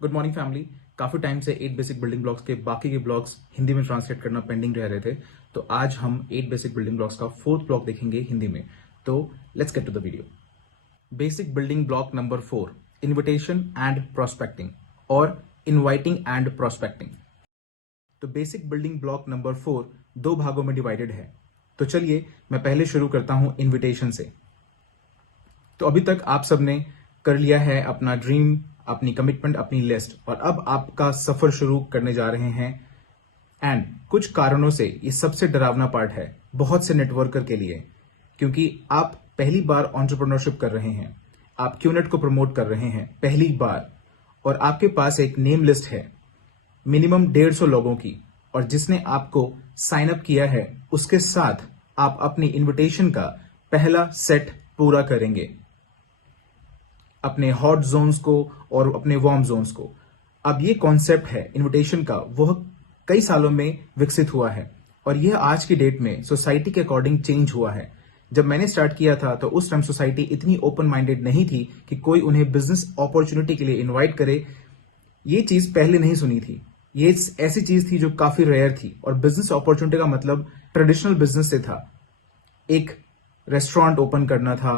Good morning family. काफी time से 8 basic building blocks के बाकी के ब्लॉक्स हिंदी में ट्रांसलेट करना पेंडिंग रह रहे थे, तो आज हम 8 बेसिक बिल्डिंग ब्लॉक्स का फोर्थ ब्लॉक देखेंगे हिंदी में। तो let's get to the video. Basic building block number 4, invitation and prospecting और इनवाइटिंग एंड प्रोस्पेक्टिंग। तो बेसिक बिल्डिंग ब्लॉक नंबर 4 दो भागों में डिवाइडेड है। तो चलिए मैं पहले शुरू करता हूं इन्विटेशन से। तो अभी तक आप सबने कर लिया है अपना ड्रीम, अपनी कमिटमेंट, अपनी लिस्ट, और अब आपका सफर शुरू करने जा रहे हैं। एंड कुछ कारणों से ये सबसे डरावना पार्ट है बहुत से नेटवर्कर के लिए, क्योंकि आप पहली बार एंटरप्रेन्योरशिप कर रहे हैं, आप क्यूनेट को प्रमोट कर रहे हैं पहली बार, और आपके पास एक नेम लिस्ट है मिनिमम 150 लोगों की, और जिसने आपको साइन अप किया है उसके साथ आप अपनी इन्विटेशन का पहला सेट पूरा करेंगे, अपने हॉट जोन्स को और अपने वार्म जोन्स को। अब ये कॉन्सेप्ट है इन्विटेशन का, वह कई सालों में विकसित हुआ है और यह आज की डेट में सोसाइटी के अकॉर्डिंग चेंज हुआ है। जब मैंने स्टार्ट किया था तो उस टाइम सोसाइटी इतनी ओपन माइंडेड नहीं थी कि कोई उन्हें बिजनेस अपॉर्चुनिटी के लिए इन्वाइट करे। ये चीज पहले नहीं सुनी थी, ये ऐसी चीज थी जो काफी रेयर थी, और बिजनेस अपॉर्चुनिटी का मतलब ट्रेडिशनल बिजनेस से था। एक रेस्टोरेंट ओपन करना था,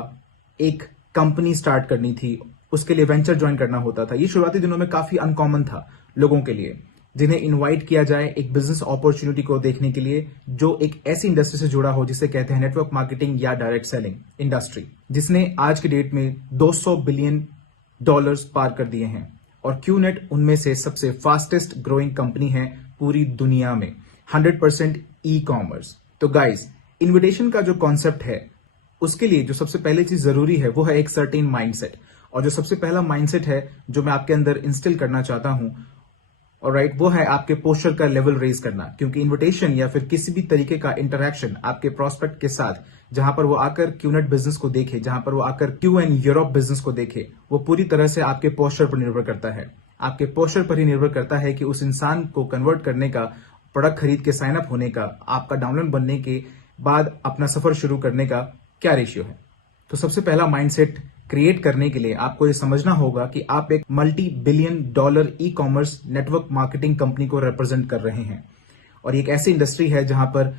एक कंपनी स्टार्ट करनी थी, उसके लिए वेंचर ज्वाइन करना होता था। ये शुरुआती दिनों में काफी अनकॉमन था लोगों के लिए, जिन्हें इनवाइट किया जाए एक बिजनेस अपॉर्चुनिटी को देखने के लिए जो एक ऐसी इंडस्ट्री से जुड़ा हो जिसे कहते हैं नेटवर्क मार्केटिंग या डायरेक्ट सेलिंग इंडस्ट्री, जिसने आज की डेट में $200 बिलियन पार कर दिए हैं। और क्यूनेट उनमें से सबसे फास्टेस्ट ग्रोइंग कंपनी है पूरी दुनिया में, 100% ई कॉमर्स। तो गाइज, इन्विटेशन का जो कॉन्सेप्ट है उसके लिए जो सबसे पहले चीज जरूरी है वो है एक सर्टेन माइंडसेट। और जो सबसे पहला माइंडसेट है जो मैं आपके अंदर इंस्टिल करना चाहता हूं, ऑलराइट, वो है आपके पोस्चर का लेवल रेज करना। क्योंकि इन्विटेशन या फिर किसी भी तरीके का इंटरैक्शन आपके प्रोस्पेक्ट के साथ, जहां पर वो आकर क्यूनेट बिजनेस को देखे, जहां पर वो आकर क्यू एंड यूरोप बिजनेस को देखे, वो पूरी तरह से आपके पोस्चर पर निर्भर करता है। आपके पोस्चर पर ही निर्भर करता है कि उस इंसान को कन्वर्ट करने का, प्रोडक्ट खरीद के साइन अप होने का, आपका डाउनलोड बनने के बाद अपना सफर शुरू करने का क्या रेशियो है। तो सबसे पहला माइंडसेट क्रिएट करने के लिए आपको यह समझना होगा कि आप एक $multi-billion e commerce network marketing company को रिप्रेजेंट कर रहे हैं, और एक ऐसी इंडस्ट्री है जहां पर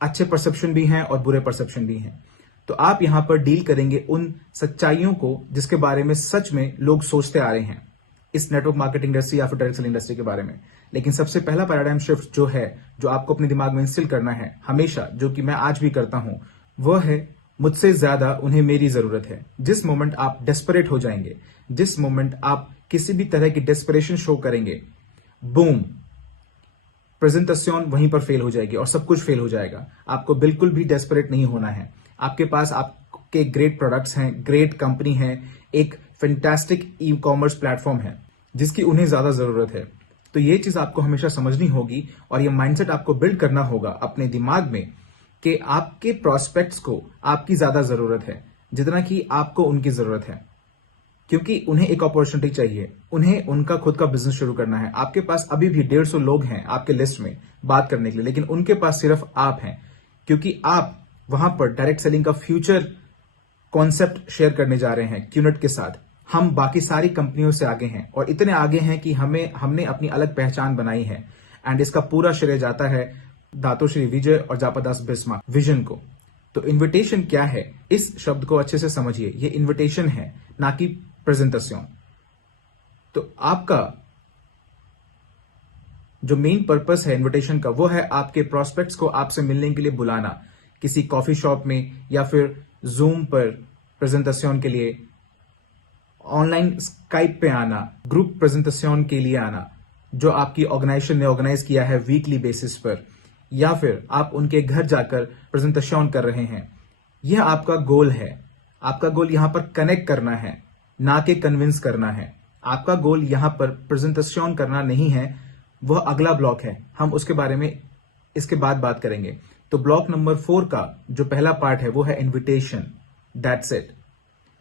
अच्छे परसेप्शन भी हैं और बुरे परसेप्शन भी हैं। तो आप यहां पर डील करेंगे उन सच्चाइयों को जिसके बारे में सच में लोग सोचते आ रहे हैं इस नेटवर्क मार्केटिंग इंडस्ट्री या फिर डायरेक्ट सेलिंग इंडस्ट्री के बारे में। लेकिन सबसे पहला पैराडाइम शिफ्ट जो है, जो आपको अपने दिमाग में इंस्टिल करना है हमेशा, जो कि मैं आज भी करता हूं, वह है मुझसे ज्यादा उन्हें मेरी जरूरत है। जिस मोमेंट आप डेस्परेट हो जाएंगे, जिस मोमेंट आप किसी भी तरह की डेस्परेशन शो करेंगे, बूम, प्रेजेंटेशन वहीं पर फेल हो जाएगी और सब कुछ फेल हो जाएगा। आपको बिल्कुल भी डेस्परेट नहीं होना है। आपके पास आपके ग्रेट प्रोडक्ट्स हैं, ग्रेट कंपनी है, एक फैंटास्टिक ई कॉमर्स प्लेटफॉर्म है जिसकी उन्हें ज्यादा जरूरत है। तो ये चीज आपको हमेशा समझनी होगी और ये माइंडसेट आपको बिल्ड करना होगा अपने दिमाग में कि आपके प्रोस्पेक्ट्स को आपकी ज्यादा जरूरत है जितना कि आपको उनकी जरूरत है, क्योंकि उन्हें एक अपॉर्चुनिटी चाहिए, उन्हें उनका खुद का बिजनेस शुरू करना है। आपके पास अभी भी 150 लोग हैं आपके लिस्ट में बात करने के लिए, लेकिन उनके पास सिर्फ आप हैं, क्योंकि आप वहां पर डायरेक्ट सेलिंग का फ्यूचर कॉन्सेप्ट शेयर करने जा रहे हैं क्यूनेट के साथ। हम बाकी सारी कंपनियों से आगे हैं और इतने आगे हैं कि हमने अपनी अलग पहचान बनाई है, एंड इसका पूरा श्रेय जाता है दातोश्री विजय और जापादास बिस्मार्क विजन को। तो इन्विटेशन क्या है, इस शब्द को अच्छे से समझिए। ये इन्विटेशन है, ना कि प्रेजेंटेशन। तो आपका जो मेन पर्पस है इन्विटेशन का, वो है आपके प्रोस्पेक्ट्स को आपसे मिलने के लिए बुलाना, किसी कॉफी शॉप में या फिर जूम पर प्रेजेंटेशन के लिए, ऑनलाइन स्काइप पे आना, ग्रुप प्रेजेंटेशन के लिए आना जो आपकी ऑर्गेनाइजेशन ने ऑर्गेनाइज किया है वीकली बेसिस पर, या फिर आप उनके घर जाकर प्रेजेंटेशन कर रहे हैं। यह आपका गोल है। आपका गोल यहां पर कनेक्ट करना है, ना कि कन्विंस करना है। आपका गोल यहां पर प्रेजेंटेशन करना नहीं है, वह अगला ब्लॉक है, हम उसके बारे में इसके बाद बात करेंगे। तो ब्लॉक नंबर 4 का जो पहला पार्ट है वो है इन्विटेशन, दैट्स इट।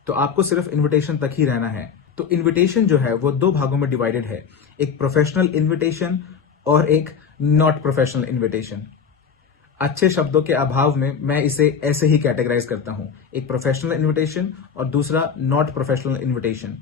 तो आपको सिर्फ इन्विटेशन तक ही रहना है। तो इन्विटेशन जो है वो दो भागों में डिवाइडेड है, एक प्रोफेशनल इन्विटेशन और एक नॉट प्रोफेशनल इन्विटेशन। अच्छे शब्दों के अभाव में मैं इसे ऐसे ही कैटेगराइज करता हूं, एक प्रोफेशनल इन्विटेशन और दूसरा नॉट प्रोफेशनल इन्विटेशन।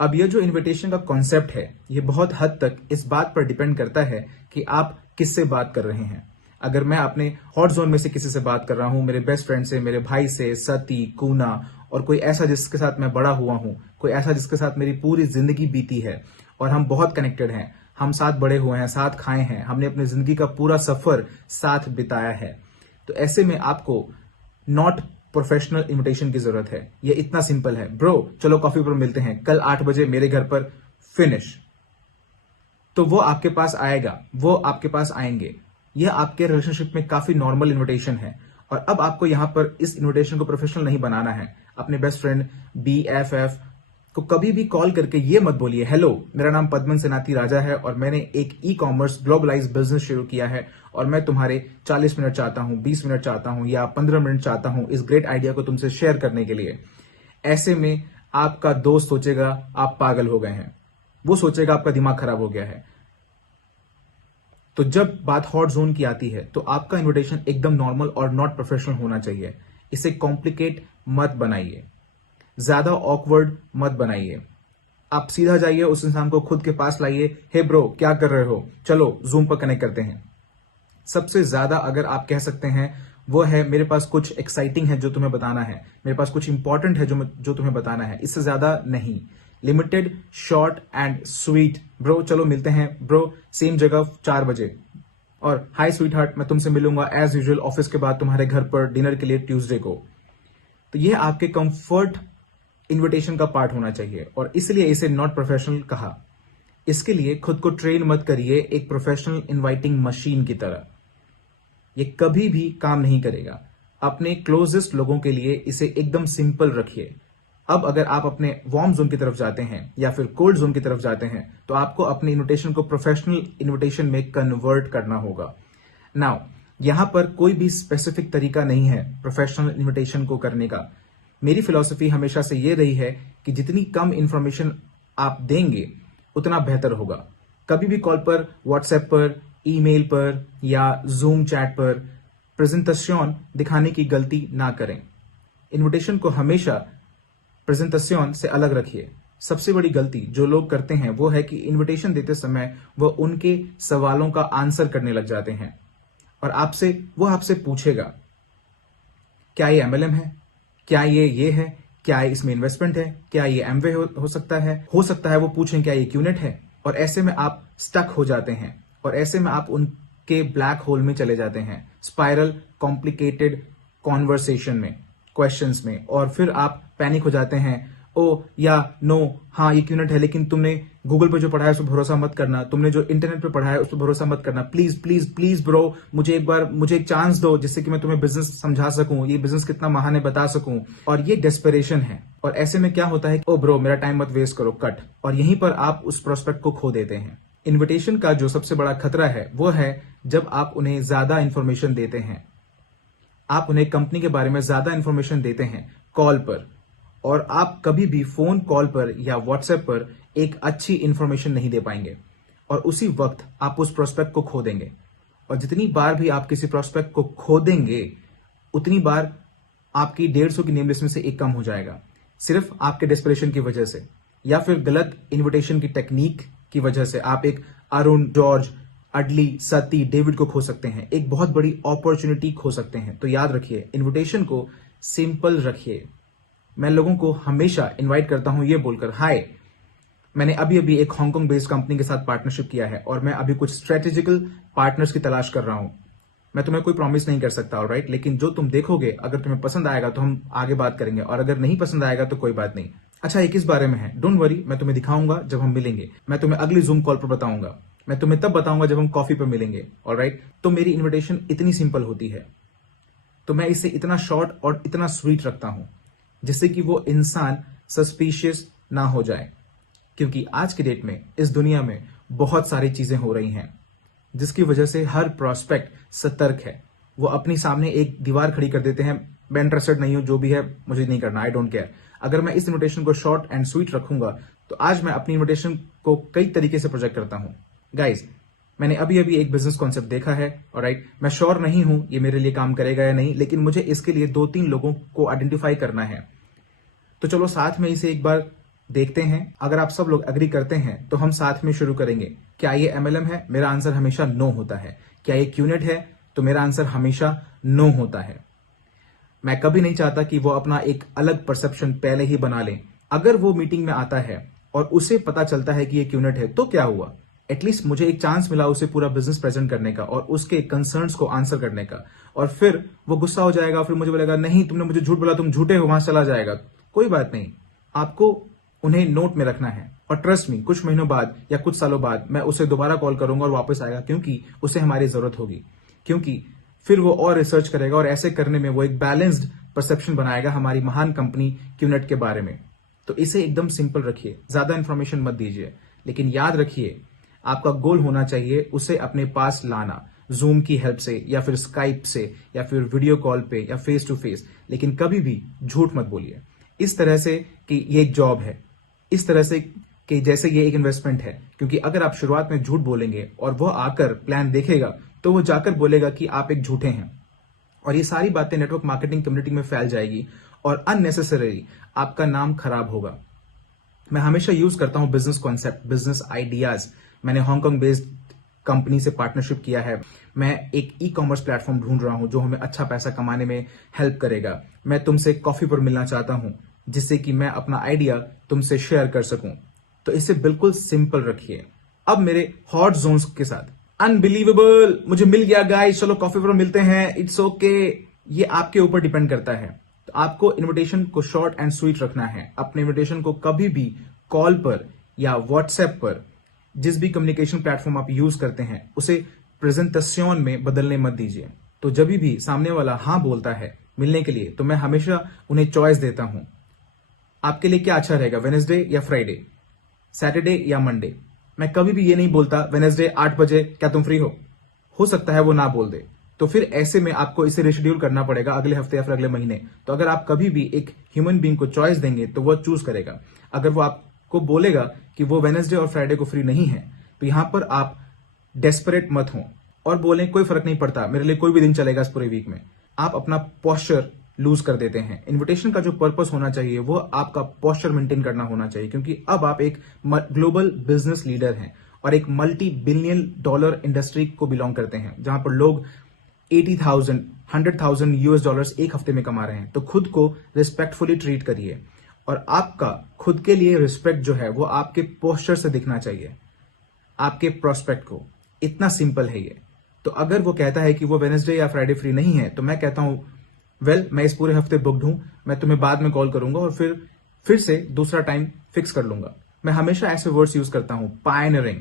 अब ये जो इनविटेशन का कॉन्सेप्ट है, ये बहुत हद तक इस बात पर डिपेंड करता है कि आप किससे बात कर रहे हैं। अगर मैं अपने हॉट जोन में से किसी से बात कर रहा हूं, मेरे बेस्ट फ्रेंड से, मेरे भाई से, सती, कूना, और कोई ऐसा जिसके साथ मैं बड़ा हुआ हूं, कोई ऐसा जिसके साथ मेरी पूरी जिंदगी बीती है और हम बहुत कनेक्टेड हैं, हम साथ बड़े हुए हैं, साथ खाए हैं, हमने अपनी जिंदगी का पूरा सफर साथ बिताया है, तो ऐसे में आपको नॉट प्रोफेशनल इन्विटेशन की जरूरत है। ये इतना सिंपल है, ब्रो चलो कॉफी पर मिलते हैं कल 8 बजे मेरे घर पर, फिनिश। तो वो आपके पास आएगा, वो आपके पास आएंगे। यह आपके रिलेशनशिप में काफी नॉर्मल इन्विटेशन है। और अब आपको यहां पर इस इन्विटेशन को प्रोफेशनल नहीं बनाना है। अपने बेस्ट फ्रेंड BFF को कभी भी कॉल करके ये मत बोलिए, हेलो मेरा नाम पद्मन सेनाती राजा है और मैंने एक ई-कॉमर्स ग्लोबलाइज बिजनेस शुरू किया है और मैं तुम्हारे 40 मिनट चाहता हूं, 20 मिनट चाहता हूं या 15 मिनट चाहता हूं इस ग्रेट आइडिया को तुमसे शेयर करने के लिए। ऐसे में आपका दोस्त सोचेगा आप पागल हो गए हैं, वो सोचेगा आपका दिमाग खराब हो गया है। तो जब बात हॉट जोन की आती है तो आपका इन्विटेशन एकदम नॉर्मल और नॉट प्रोफेशनल होना चाहिए। इसे कॉम्प्लिकेट मत बनाइए, ज्यादा ऑकवर्ड मत बनाइए। आप सीधा जाइए, उस इंसान को खुद के पास लाइए, हे ब्रो क्या कर रहे हो, चलो जूम पर कनेक्ट करते हैं। सबसे ज्यादा अगर आप कह सकते हैं वो है, मेरे पास कुछ एक्साइटिंग है जो तुम्हें बताना है, मेरे पास कुछ इंपॉर्टेंट है जो तुम्हें बताना है। इससे ज्यादा नहीं, limited, short and sweet. Bro चलो मिलते हैं ब्रो, सेम जगह 4 बजे। और हाय स्वीट हार्ट, मैं तुमसे मिलूंगा एज यूजुअल ऑफिस के बाद तुम्हारे घर पर डिनर के लिए ट्यूसडे को। तो यह आपके कंफर्ट इन्विटेशन का पार्ट होना चाहिए और इसलिए इसे नॉट प्रोफेशनल कहा। इसके लिए खुद को ट्रेन मत करिए एक प्रोफेशनल इनवाइटिंग मशीन की तरह, यह कभी भी काम नहीं करेगा। अपने क्लोजेस्ट लोगों के लिए इसे एकदम सिंपल रखिए। अब अगर आप अपने वार्म जोन की तरफ जाते हैं या फिर कोल्ड जोन की तरफ जाते हैं तो आपको अपने इन्विटेशन को प्रोफेशनल इन्विटेशन में कन्वर्ट करना होगा। नाउ यहां पर कोई भी स्पेसिफिक तरीका नहीं है प्रोफेशनल इन्विटेशन को करने का। मेरी फिलॉसफी हमेशा से ये रही है कि जितनी कम इंफॉर्मेशन आप देंगे उतना बेहतर होगा। कभी भी कॉल पर, व्हाट्सएप पर, ईमेल पर या जूम चैट पर प्रेजेंटेशन दिखाने की गलती ना करें। इन्विटेशन को हमेशा प्रेजेंटेशन से अलग रखिए। सबसे बड़ी गलती जो लोग करते हैं वो है कि इन्विटेशन देते समय वो उनके सवालों का आंसर करने लग जाते हैं और आपसे पूछेगा क्या ये MLM है, क्या ये है, क्या इसमें इन्वेस्टमेंट है, क्या ये एमवे हो सकता है वो पूछें क्या ये क्यूनेट है। और ऐसे में आप स्टक हो जाते हैं और ऐसे में आप उनके ब्लैक होल में चले जाते हैं, स्पाइरल कॉम्प्लिकेटेड कॉन्वर्सेशन में, क्वेश्चंस में, और फिर आप पैनिक हो जाते हैं। ओ या नो, हाँ ये क्यूनेट है, लेकिन तुमने गूगल पे जो पढ़ा है उस पर भरोसा मत करना, तुमने जो इंटरनेट पे पढ़ा है उस पर भरोसा मत करना, प्लीज प्लीज प्लीज ब्रो मुझे एक चांस दो जिससे कि मैं तुम्हें बिजनेस समझा सकूं, ये बिजनेस कितना महान है बता सकूं। और ये डेस्परेशन है और ऐसे में क्या होता है, ओ ब्रो मेरा टाइम मत वेस्ट करो, कट। और यहीं पर आप उस प्रोस्पेक्ट को खो देते हैं। इन्विटेशन का जो सबसे बड़ा खतरा है वो है जब आप उन्हें ज्यादा इंफॉर्मेशन देते हैं, आप उन्हें कंपनी के बारे में ज्यादा इंफॉर्मेशन देते हैं कॉल पर, और आप कभी भी फोन कॉल पर या व्हाट्सएप पर एक अच्छी इंफॉर्मेशन नहीं दे पाएंगे और उसी वक्त आप उस प्रोस्पेक्ट को खो देंगे। और जितनी बार भी आप किसी प्रोस्पेक्ट को खो देंगे उतनी बार आपकी 150 की नेम लिस्ट में से एक कम हो जाएगा, सिर्फ आपके डेस्परेशन की वजह से या फिर गलत इन्विटेशन की टेक्निक की वजह से। आप एक अरुण, जॉर्ज, अडली, सती, डेविड को खो सकते हैं, एक बहुत बड़ी अपॉर्चुनिटी खो सकते हैं। तो याद रखिए, इन्विटेशन को सिंपल रखिए। मैं लोगों को हमेशा इनवाइट करता हूं ये बोलकर, हाय मैंने अभी एक हांगकांग बेस्ड कंपनी के साथ पार्टनरशिप किया है और मैं अभी कुछ स्ट्रेटेजिकल पार्टनर्स की तलाश कर रहा हूं। मैं तुम्हें कोई प्रॉमिस नहीं कर सकता, ऑलराइट, लेकिन जो तुम देखोगे अगर तुम्हें पसंद आएगा तो हम आगे बात करेंगे और अगर नहीं पसंद आएगा तो कोई बात नहीं। अच्छा ये किस बारे में है, डोंट वरी, मैं तुम्हें दिखाऊंगा जब हम मिलेंगे, मैं तुम्हें अगली जूम कॉल पर बताऊंगा, मैं तुम्हें तब बताऊंगा जब हम कॉफी पर मिलेंगे, ऑलराइट। तो मेरी इन्विटेशन इतनी सिंपल होती है, तो मैं इसे इतना शॉर्ट और इतना स्वीट रखता हूं जिससे कि वो इंसान सस्पिशियस ना हो जाए। क्योंकि आज की डेट में इस दुनिया में बहुत सारी चीजें हो रही हैं जिसकी वजह से हर प्रोस्पेक्ट सतर्क है। वो अपनी सामने एक दीवार खड़ी कर देते हैं, मैं इंटरेस्टेड नहीं हूं, जो भी है मुझे नहीं करना, आई डोंट केयर। अगर मैं इस इन्विटेशन को शॉर्ट एंड स्वीट रखूंगा तो आज मैं अपनी इन्विटेशन को कई तरीके से प्रोजेक्ट करता हूं। गाइज मैंने अभी एक बिजनेस कॉन्सेप्ट देखा है, ऑलराइट, मैं श्योर नहीं हूं ये मेरे लिए काम करेगा या नहीं, लेकिन मुझे इसके लिए 2-3 लोगों को आइडेंटिफाई करना है। तो चलो साथ में इसे एक बार देखते हैं, अगर आप सब लोग एग्री करते हैं तो हम साथ में शुरू करेंगे। क्या ये MLM है? मेरा आंसर हमेशा नो होता है। क्या ये QNET है? तो मेरा आंसर हमेशा नो होता है। मैं कभी नहीं चाहता कि वो अपना एक अलग परसेप्शन पहले ही बना ले। अगर वो मीटिंग में आता है और उसे पता चलता है कि ये QNET है तो क्या हुआ, एटलीस्ट मुझे एक चांस मिला उसे पूरा बिजनेस प्रेजेंट करने का और उसके कंसर्न्स को आंसर करने का। और फिर वो गुस्सा हो जाएगा, फिर मुझे बोलेगा नहीं तुमने मुझे झूठ बोला, तुम झूठे हो, वहां चला जाएगा। कोई बात नहीं, आपको उन्हें नोट में रखना है। और ट्रस्ट मी, कुछ महीनों बाद या कुछ सालों बाद मैं उसे दोबारा कॉल करूंगा और वापस आएगा, क्योंकि उसे हमारी जरूरत होगी। क्योंकि फिर वो और रिसर्च करेगा और ऐसे करने में वो एक बैलेंस्ड परसेप्शन बनाएगा हमारी महान कंपनी QNET के बारे में। तो इसे एकदम सिंपल रखिए, ज्यादा इंफॉर्मेशन मत दीजिए, लेकिन याद रखिए आपका गोल होना चाहिए उसे अपने पास लाना, जूम की हेल्प से या फिर स्काइप से या फिर वीडियो कॉल पे या फेस टू फेस। लेकिन कभी भी झूठ मत बोलिए इस तरह से कि ये एक जॉब है, इस तरह से कि जैसे ये एक इन्वेस्टमेंट है। क्योंकि अगर आप शुरुआत में झूठ बोलेंगे और वो आकर प्लान देखेगा तो वो जाकर बोलेगा कि आप एक झूठे हैं, और ये सारी बातें नेटवर्क मार्केटिंग कम्युनिटी में फैल जाएगी और अननेसेसरी आपका नाम खराब होगा। मैं हमेशा यूज करता हूं बिजनेस कॉन्सेप्ट, बिजनेस आइडियाज। मैंने हांगकांग बेस्ड कंपनी से पार्टनरशिप किया है। मैं एक ई-कॉमर्स प्लेटफॉर्म ढूंढ रहा हूं जो हमें अच्छा पैसा कमाने में हेल्प करेगा। मैं तुमसे कॉफी पर मिलना चाहता हूं जिससे कि मैं अपना आइडिया तुमसे शेयर कर सकूं। तो इसे बिल्कुल सिंपल रखिए। अब मेरे हॉट जोन्स के साथ, अनबिलीवेबल, मुझे मिल गया गाइस, चलो कॉफी पर मिलते हैं, इट्स ओके। ये आपके ऊपर डिपेंड करता है। तो आपको इनविटेशन को शॉर्ट एंड स्वीट रखना है। अपने इनविटेशन को कभी भी कॉल पर या व्हाट्सएप पर, जिस भी कम्युनिकेशन प्लेटफॉर्म आप यूज करते हैं, उसे प्रेजेंटेशन में बदलने मत दीजिए। तो जब भी सामने वाला हाँ बोलता है मिलने के लिए, तो मैं हमेशा उन्हें चॉइस देता हूं, आपके लिए क्या अच्छा रहेगा, वेडनेसडे या फ्राइडे, सैटरडे या मंडे। मैं कभी भी ये नहीं बोलता वेडनेसडे 8 बजे क्या तुम फ्री हो सकता है वो ना बोल दे, तो फिर ऐसे में आपको इसे रिशेड्यूल करना पड़ेगा अगले हफ्ते या फिर अगले महीने। तो अगर आप कभी भी एक ह्यूमन बीइंग को चॉइस देंगे तो वो चूज करेगा। अगर वो आपको बोलेगा कि वो वेडनेसडे और फ्राइडे को फ्री नहीं है, तो यहां पर आप डेस्परेट मत हो और बोलें कोई फर्क नहीं पड़ता, मेरे लिए कोई भी दिन चलेगा इस पूरे वीक में। आप अपना पोस्चर लूज कर देते हैं। इनविटेशन का जो पर्पस होना चाहिए वो आपका पोस्चर मेंटेन करना होना चाहिए, क्योंकि अब आप एक ग्लोबल बिजनेस लीडर हैं और एक $multi-billion इंडस्ट्री को बिलोंग करते हैं, जहां पर लोग 80,000 $100,000 US एक हफ्ते में कमा रहे हैं। तो खुद को रिस्पेक्टफुली ट्रीट करिए और आपका खुद के लिए रिस्पेक्ट जो है वो आपके पोस्चर से दिखना चाहिए आपके प्रोस्पेक्ट को। इतना सिंपल है ये। तो अगर वो कहता है कि वो वेडनेसडे या फ्राइडे फ्री नहीं है, तो मैं कहता हूं मैं इस पूरे हफ्ते बुक्ड हूं, मैं तुम्हें बाद में कॉल करूंगा और फिर से दूसरा टाइम फिक्स कर लूंगा। मैं हमेशा ऐसे वर्ड्स यूज करता हूं, पायनियरिंग।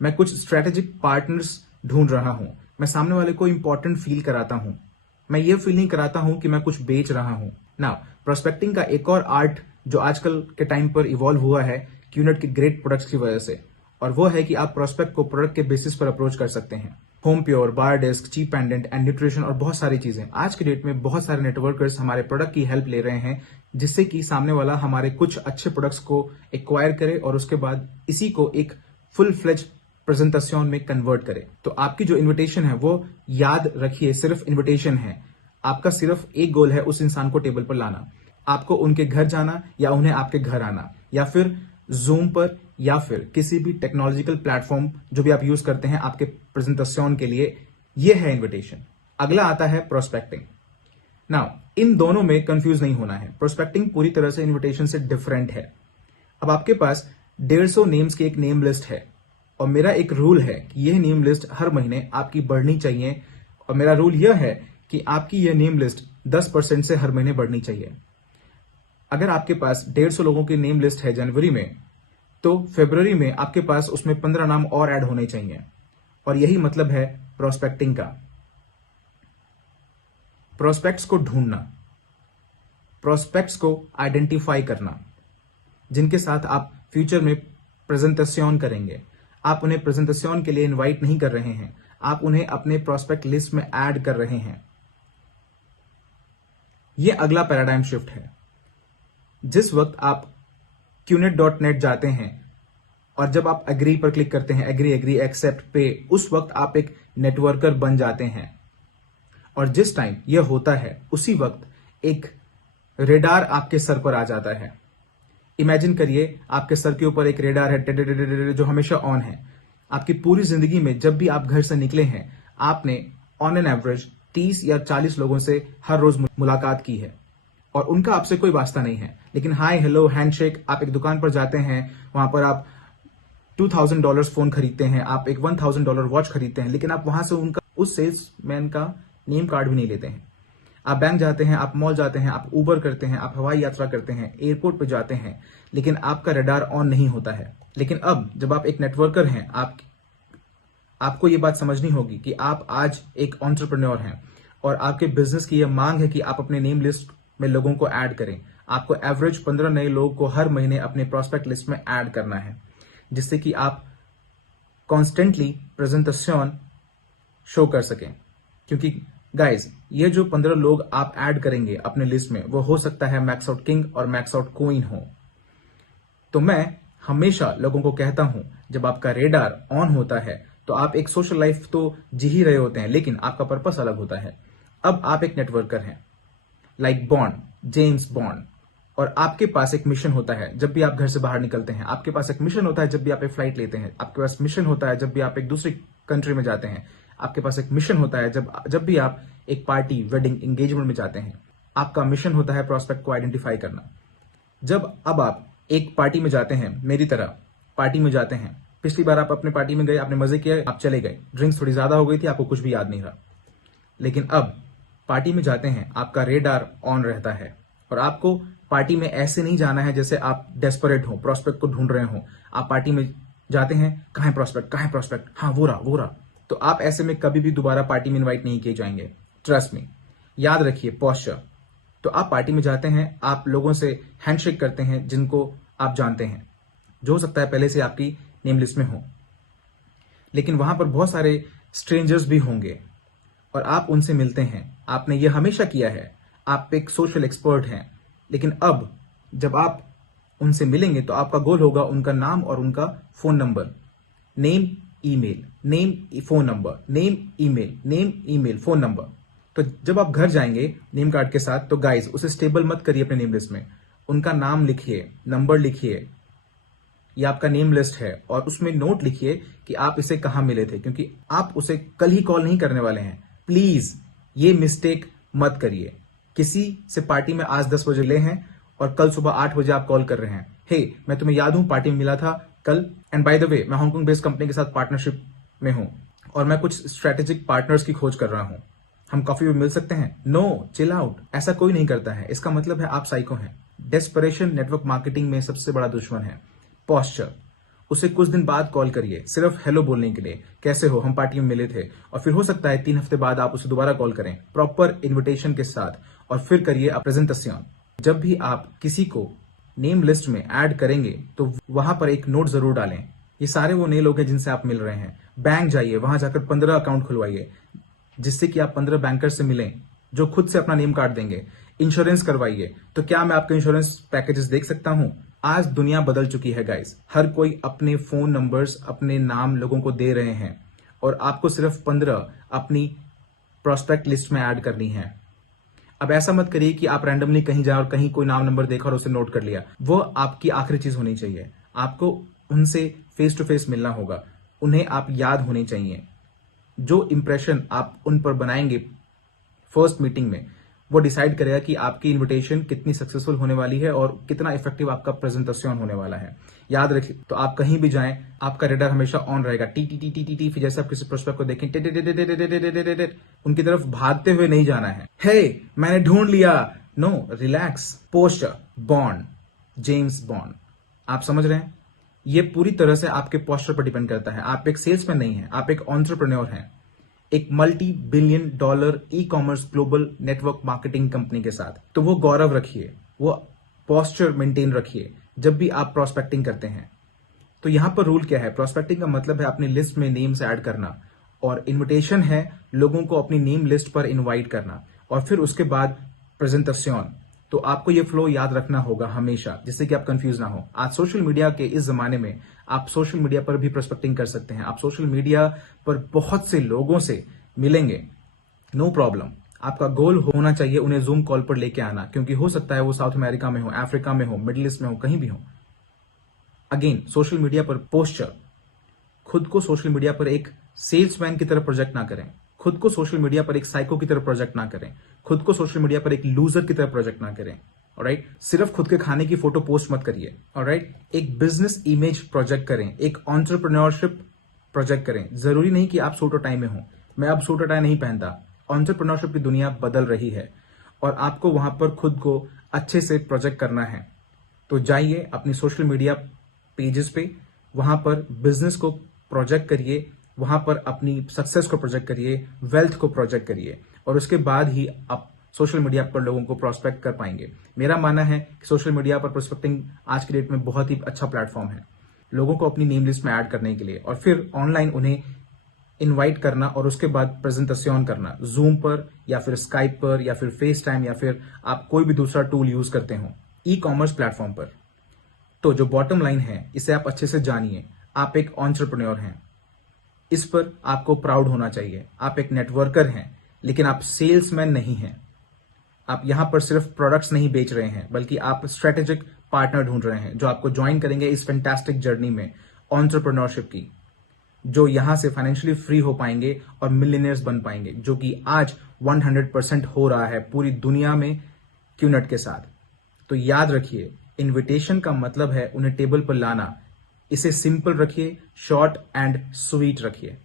मैं कुछ स्ट्रेटेजिक पार्टनर्स ढूंढ रहा हूं। मैं सामने वाले को इंपॉर्टेंट फील कराता हूं। मैं ये फील नहीं कराता हूं कि मैं कुछ बेच रहा हूं ना। प्रोस्पेक्टिंग का एक और आर्ट जो आजकल के टाइम पर इवॉल्व हुआ है QNET के ग्रेट प्रोडक्ट्स की वजह से, और वो है कि आप प्रोस्पेक्ट को प्रोडक्ट के बेसिस पर अप्रोच कर सकते हैं। Home pure, bar desk, cheap pendant and nutrition और बहुत सारी चीजें। आज के डेट में बहुत सारे नेटवर्कर्स हमारे प्रोडक्ट की हेल्प ले रहे हैं, जिससे कि सामने वाला हमारे कुछ अच्छे प्रोडक्ट्स को एक्वायर करे और उसके बाद इसी को एक फुल फ्लेज प्रेजेंटेशन में कन्वर्ट करे। तो आपकी जो इन्विटेशन है वो याद रखिए सिर्फ इन्विटेशन है। आपका सिर्फ एक गोल है, उस इंसान को टेबल पर लाना। आपको उनके घर जाना या उन्हें आपके घर आना, या फिर जूम पर या फिर किसी भी टेक्नोलॉजिकल प्लेटफॉर्म जो भी आप यूज करते हैं आपके प्रेजेंटेशन के लिए, ये है इन्विटेशन। अगला आता है प्रोस्पेक्टिंग। नाउ इन दोनों में कंफ्यूज नहीं होना है। प्रोस्पेक्टिंग पूरी तरह से इन्विटेशन से डिफरेंट है। अब आपके पास 150 नेम्स की एक नेम लिस्ट है और मेरा एक रूल है कि यह नेम लिस्ट हर महीने आपकी बढ़नी चाहिए। और मेरा रूल यह है कि आपकी यह नेम लिस्ट 10% से हर महीने बढ़नी चाहिए। अगर आपके पास 150 लोगों की नेम लिस्ट है जनवरी में, तो फरवरी में आपके पास उसमें 15 नाम और ऐड होने चाहिए। और यही मतलब है प्रोस्पेक्टिंग का। प्रोस्पेक्ट्स को ढूंढना, प्रोस्पेक्ट्स को आइडेंटिफाई करना, जिनके साथ आप फ्यूचर में प्रेजेंटेशन करेंगे। आप उन्हें प्रेजेंटेशन के लिए इनवाइट नहीं कर रहे हैं, आप उन्हें अपने प्रोस्पेक्ट लिस्ट में ऐड कर रहे हैं। यह अगला पैराडाइम शिफ्ट है। जिस वक्त आप QNET.net जाते हैं और जब आप एग्री पर क्लिक करते हैं, एग्री एक्सेप्ट पे, उस वक्त आप एक नेटवर्कर बन जाते हैं। और जिस टाइम यह होता है उसी वक्त एक रेडार आपके सर पर आ जाता है। इमेजिन करिए आपके सर के ऊपर एक रेडार है जो हमेशा ऑन है। आपकी पूरी जिंदगी में जब भी आप घर से निकले हैं, आपने ऑन एन एवरेज 30 या 40 लोगों से हर रोज मुलाकात की है और उनका आपसे कोई वास्ता नहीं है। लेकिन हाय हेलो हैंडशेक, आप एक दुकान पर जाते हैं, वहां पर आप $2000 फोन खरीदते हैं, आप एक $1000 वॉच खरीदते हैं, लेकिन आप वहां से उनका उस सेल्समैन का नेम कार्ड भी नहीं लेते हैं। आप बैंक जाते हैं, आप मॉल जाते हैं, आप उबर करते हैं, आप हवाई यात्रा करते हैं, एयरपोर्ट पे जाते हैं, लेकिन आपका रडार ऑन नहीं होता है। लेकिन अब जब आप एक नेटवर्कर हैं, आपको ये बात समझनी होगी कि आप आज एक एंटरप्रेन्योर हैं और आपके बिजनेस की यह मांग है कि आप अपने नेम लिस्ट में लोगों को ऐड करें। आपको एवरेज 15 नए लोगों को हर महीने अपने प्रोस्पेक्ट लिस्ट में ऐड करना है, जिससे कि आप कॉन्स्टेंटली प्रेजेंटेशन शो कर सकें। क्योंकि गाइज, ये जो 15 लोग आप ऐड करेंगे अपने लिस्ट में, वो हो सकता है मैक्स आउट किंग और मैक्स आउट क्वीन हो। तो मैं हमेशा लोगों को कहता हूं, जब आपका रेडार ऑन होता है तो आप एक सोशल लाइफ तो जी ही रहे होते हैं, लेकिन आपका पर्पस अलग होता है। अब आप एक नेटवर्कर हैं, लाइक बॉन्ड, जेम्स बॉन्ड, और आपके पास एक मिशन होता है जब भी आप घर से बाहर निकलते हैं। आपके पास एक मिशन होता है जब भी आप एक फ्लाइट लेते हैं। आपके पास मिशन होता है जब भी आप एक दूसरी कंट्री में जाते हैं। आपके पास एक मिशन होता है जब भी आप एक पार्टी, वेडिंग, एंगेजमेंट में जाते हैं। आपका मिशन होता है प्रोस्पेक्ट को आइडेंटिफाई करना। अब आप एक पार्टी में जाते हैं, मेरी तरह पार्टी में जाते हैं। पिछली बार आप अपने पार्टी में गए, आपने मजे किए, आप चले गए, ड्रिंक्स थोड़ी ज्यादा हो गई थी, आपको कुछ भी याद नहीं रहा। लेकिन अब पार्टी में जाते हैं, आपका रेडार ऑन रहता है और आपको पार्टी में ऐसे नहीं जाना है जैसे आप डेस्परेट हो, प्रोस्पेक्ट को ढूंढ रहे हो। आप पार्टी में जाते हैं, कहां है प्रोस्पेक्ट, कहां है प्रोस्पेक्ट, हाँ वो रहा। तो आप ऐसे में कभी भी दोबारा पार्टी में इन्वाइट नहीं किए जाएंगे। ट्रस्ट मी, याद रखिए पोस्चर। तो आप पार्टी में जाते हैं, आप लोगों से हैंडशेक करते हैं जिनको आप जानते हैं, जो हो सकता है पहले से आपकी नेम लिस्ट में हो। लेकिन वहां पर बहुत सारे स्ट्रेंजर्स भी होंगे और आप उनसे मिलते हैं। आपने ये हमेशा किया है, आप एक सोशल एक्सपर्ट हैं। लेकिन अब जब आप उनसे मिलेंगे तो आपका गोल होगा उनका नाम और उनका phone number, name email, name phone number, name email, name email, phone number. तो जब आप घर जाएंगे नेम कार्ड के साथ, तो गाइस उसे स्टेबल मत करिए अपने नेम लिस्ट में। उनका नाम लिखिए, नंबर लिखिए, ये आपका नेम लिस्ट है, और उसमें नोट लिखिए कि आप इसे कहां मिले थे, क्योंकि आप उसे कल ही कॉल नहीं करने वाले हैं। प्लीज ये मिस्टेक मत करिए। किसी से पार्टी में आज 10 बजे ले हैं और कल सुबह 8 बजे आप कॉल कर रहे हैं, हे मैं तुम्हें याद हूं, पार्टी में मिला था कल, एंड बाय द वे मैं हांगकांग बेस्ड कंपनी के साथ पार्टनरशिप में हूं और मैं कुछ स्ट्रेटेजिक पार्टनर्स की खोज कर रहा हूं, हम कॉफी में मिल सकते हैं। No, chill out. ऐसा कोई नहीं करता है। इसका मतलब है आप साइको हैं। डेस्परेशन नेटवर्क मार्केटिंग में सबसे बड़ा दुश्मन है। पोस्चर, उसे कुछ दिन बाद कॉल करिए सिर्फ हेलो बोलने के लिए, कैसे हो, हम पार्टी में मिले थे, और फिर हो सकता है 3 हफ्ते बाद आप उसे दोबारा कॉल करें प्रॉपर इन्विटेशन के साथ, और फिर करिए प्रेजेंटेशन। जब भी आप किसी को नेम लिस्ट में ऐड करेंगे तो वहां पर एक नोट जरूर डालें, ये सारे वो नए लोग हैं जिनसे आप मिल रहे हैं। बैंक जाइए, वहां जाकर 15 अकाउंट खुलवाइए, जिससे कि आप 15 बैंकर से मिलें जो खुद से अपना नेम कार्ड देंगे। इंश्योरेंस करवाइए। तो क्या मैं आपके इंश्योरेंस पैकेजेस देख सकता हूं? आज दुनिया बदल चुकी है गाइस। हर कोई अपने फोन नंबर्स, अपने नाम लोगों को दे रहे हैं और आपको सिर्फ 15 अपनी प्रोस्पेक्ट लिस्ट में ऐड करनी है। अब ऐसा मत करिए कि आप रैंडमली कहीं जाए और कहीं कोई नाम नंबर देखा और उसे नोट कर लिया। वो आपकी आखिरी चीज होनी चाहिए। आपको उनसे फेस टू फेस मिलना होगा, उन्हें आप याद होने चाहिए। जो इंप्रेशन आप उन पर बनाएंगे फर्स्ट मीटिंग में, वो डिसाइड करेगा कि आपकी इनविटेशन कितनी सक्सेसफुल होने वाली है और कितना इफेक्टिव आपका प्रेजेंटेशन होने वाला है। याद रखिए, तो आप कहीं भी जाएं, आपका रेडार हमेशा ऑन रहेगा। T T T T T T. फिर जैसे आप किसी प्रोस्पेक्ट को देखें, टे टे टे टे टे टे टे टे टे टे, उनकी तरफ भागते हुए नहीं जाना है। हे मैंने ढूंढ लिया। No, relax. Posture, bond, James Bond. आप समझ रहे हैं? ये पूरी तरह से आपके पोस्चर पर डिपेंड करता है। आप एक सेल्समैन नहीं है, आप एक एंटरप्रेन्योर हैं, एक $multi-billion e commerce global network marketing company के साथ। तो वो गौरव रखिए, वो पोस्चर मेंटेन रखिए जब भी आप प्रोस्पेक्टिंग करते हैं। तो यहां पर रूल क्या है? प्रोस्पेक्टिंग का मतलब है अपनी लिस्ट में नेम्स ऐड करना, और इनविटेशन है लोगों को अपनी नेम लिस्ट पर इनवाइट करना, और फिर उसके बाद प्रेजेंटेशन। तो आपको ये फ्लो याद रखना होगा हमेशा, जिससे कि आप कंफ्यूज ना हो। आज सोशल मीडिया के इस जमाने में आप सोशल मीडिया पर भी प्रोस्पेक्टिंग कर सकते हैं। आप सोशल मीडिया पर बहुत से लोगों से मिलेंगे, नो प्रॉब्लम। आपका गोल होना चाहिए उन्हें जूम कॉल पर लेके आना, क्योंकि हो सकता है वो साउथ अमेरिका में हो, अफ्रीका में हो, मिडिल ईस्ट में हो, कहीं भी हो। अगेन, सोशल मीडिया पर पोस्चर, खुद को सोशल मीडिया पर एक सेल्समैन की तरह प्रोजेक्ट ना करें, खुद को सोशल मीडिया पर एक साइको की तरह प्रोजेक्ट ना करें, खुद को सोशल मीडिया पर एक लूजर की तरह प्रोजेक्ट ना करें। ऑलराइट, सिर्फ खुद के खाने की फोटो पोस्ट मत करिए। ऑलराइट, एक बिजनेस इमेज प्रोजेक्ट करें, एक एंटरप्रेन्योरशिप प्रोजेक्ट करें। जरूरी नहीं कि आप सूट और टाई में हो, मैं अब सूट और टाई नहीं पहनता। एंटरप्रेन्योरशिप की दुनिया बदल रही है और आपको वहां पर खुद को अच्छे से प्रोजेक्ट करना है। तो जाइए अपनी सोशल मीडिया पेजेस पे, वहां पर बिजनेस को प्रोजेक्ट करिए, वहां पर अपनी सक्सेस को प्रोजेक्ट करिए, वेल्थ को प्रोजेक्ट करिए, और उसके बाद ही आप सोशल मीडिया पर लोगों को प्रोस्पेक्ट कर पाएंगे। मेरा मानना है कि सोशल मीडिया पर प्रोस्पेक्टिंग आज की डेट में बहुत ही अच्छा प्लेटफॉर्म है लोगों को अपनी नेम लिस्ट में ऐड करने के लिए, और फिर ऑनलाइन उन्हें इनवाइट करना और उसके बाद प्रेजेंटेशन करना, जूम पर या फिर स्काइप पर या फिर फेस टाइम या फिर आप कोई भी दूसरा टूल यूज करते हो ई कॉमर्स प्लेटफॉर्म पर। तो जो बॉटम लाइन है इसे आप अच्छे से जानिए, आप एक एंटरप्रेन्योर हैं, इस पर आपको प्राउड होना चाहिए। आप एक नेटवर्कर हैं, लेकिन आप सेल्समैन नहीं हैं। आप यहां पर सिर्फ प्रोडक्ट्स नहीं बेच रहे हैं, बल्कि आप स्ट्रेटेजिक पार्टनर ढूंढ रहे हैं जो आपको ज्वाइन करेंगे इस फैंटास्टिक जर्नी में एंटरप्रेन्योरशिप की, जो यहां से फाइनेंशियली फ्री हो पाएंगे और मिलियनियर्स बन पाएंगे, जो कि आज 100% हो रहा है पूरी दुनिया में क्यूनेट के साथ। तो याद रखिए, इनविटेशन का मतलब है उन्हें टेबल पर लाना। इसे सिंपल रखिए, शॉर्ट एंड स्वीट रखिए।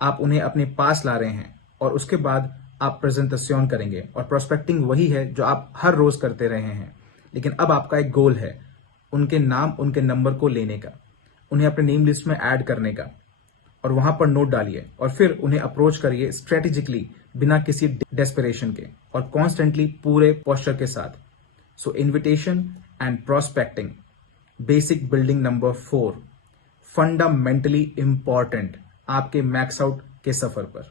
आप उन्हें अपने पास ला रहे हैं और उसके बाद आप प्रेजेंटेशन करेंगे, और प्रोस्पेक्टिंग वही है जो आप हर रोज करते रहे हैं, लेकिन अब आपका एक गोल है उनके नाम, उनके नंबर को लेने का, उन्हें अपने नेम लिस्ट में ऐड करने का, और वहां पर नोट डालिए और फिर उन्हें अप्रोच करिए स्ट्रेटेजिकली, बिना किसी डेस्परेशन के और कॉन्स्टेंटली पूरे पोस्चर के साथ। So invitation and prospecting, basic building number 4, fundamentally important आपके मैक्स आउट के सफर पर।